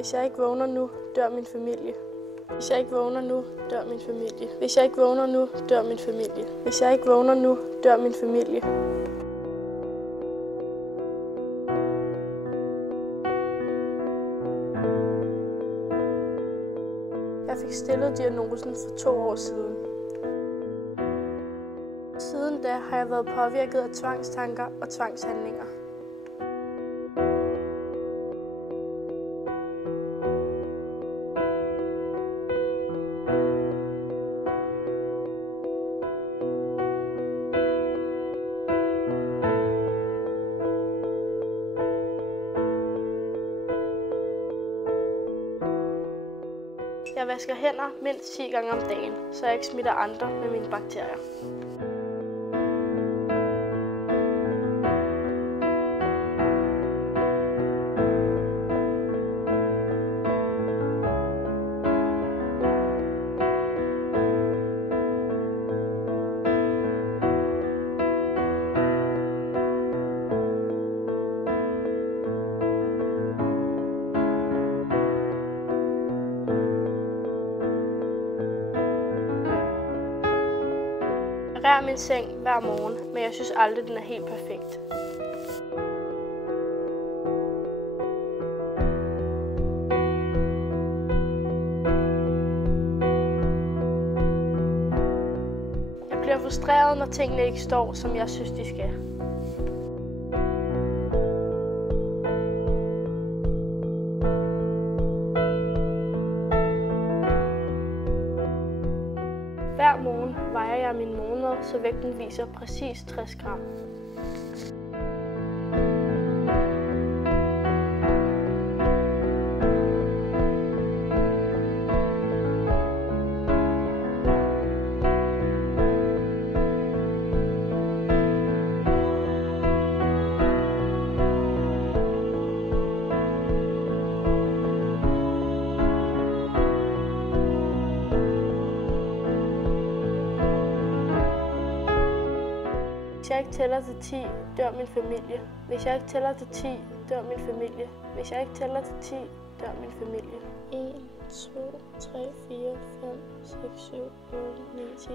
Hvis jeg ikke vågner nu, dør min familie. Hvis jeg ikke vågner nu, dør min familie. Hvis jeg ikke vågner nu, dør min familie. Hvis jeg ikke vågner nu, dør min familie. Jeg fik stillet diagnosen for 2 år siden. Siden da har jeg været påvirket af tvangstanker og tvangshandlinger. Jeg vasker hænder mindst 10 gange om dagen, så jeg ikke smitter andre med mine bakterier. Jeg reder min seng hver morgen, men jeg synes aldrig, den er helt perfekt. Jeg bliver frustreret, når tingene ikke står, som jeg synes, de skal. Hver morgen vejer jeg min morgenmad, så vægten viser præcis 60 gram. Hvis jeg ikke tæller til 10, dør min familie. Hvis jeg ikke tæller til 10, dør min familie. Hvis jeg ikke tæller til 10, dør min familie. 1, 2, 3, 4, 5, 6, 7, 8, 9, 10.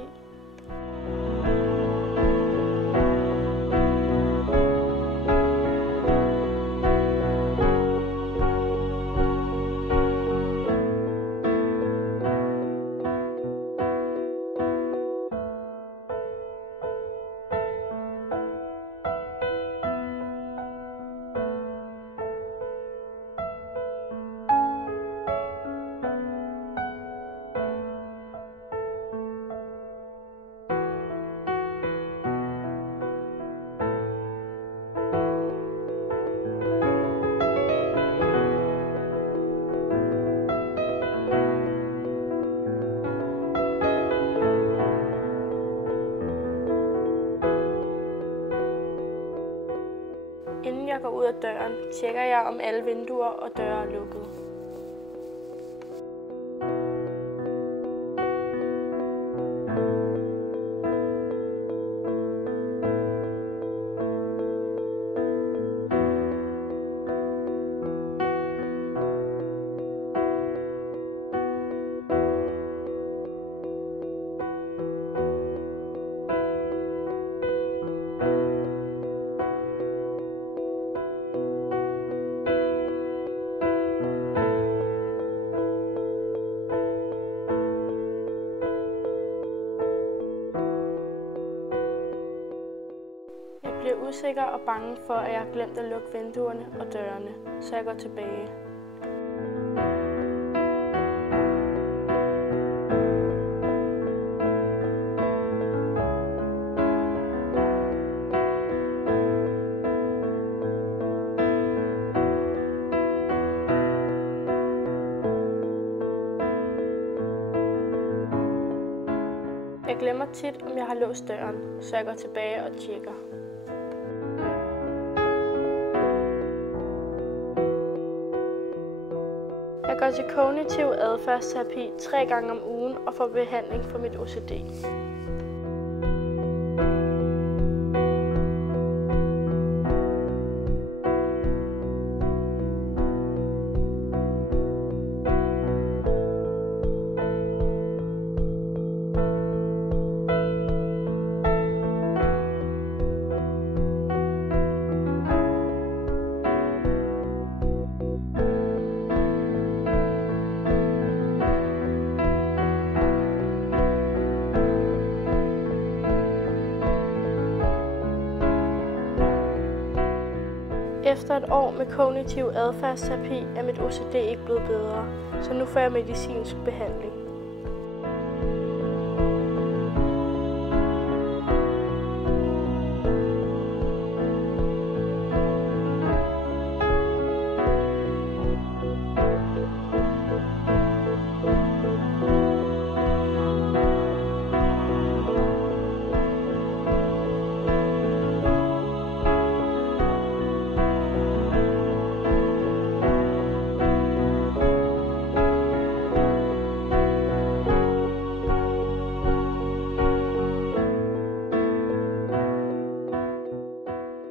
Inden jeg går ud af døren, tjekker jeg, om alle vinduer og døre er lukkede. Jeg bliver usikker og bange for, at jeg har glemt at lukke vinduerne og dørene, så jeg går tilbage. Jeg glemmer tit, om jeg har låst døren, så jeg går tilbage og tjekker. Jeg går til kognitiv adfærdsterapi 3 gange om ugen og får behandling for mit OCD. Efter et år med kognitiv adfærdsterapi er mit OCD ikke blevet bedre, så nu får jeg medicinsk behandling.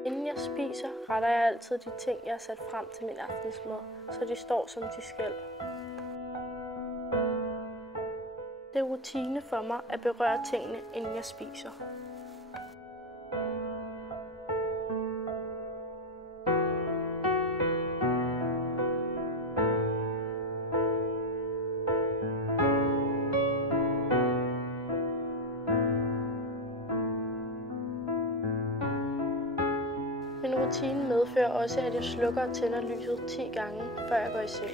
Inden jeg spiser, retter jeg altid de ting, jeg har sat frem til min aftensmad, så de står, som de skal. Det er rutine for mig at berøre tingene, inden jeg spiser. Min rutine medfører også, at jeg slukker og tænder lyset 10 gange, før jeg går i seng.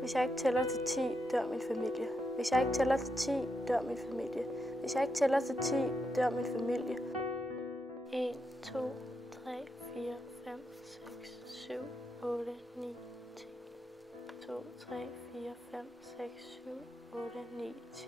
Hvis jeg ikke tæller til 10, dør min familie. Hvis jeg ikke tæller til 10, dør min familie. Hvis jeg ikke tæller til 10, dør min familie. 1, 2, 3, 4, 5, 6, 7, 8, 9, 10. 2, 3, 4, 5, 6, 7, 8, 9, 10.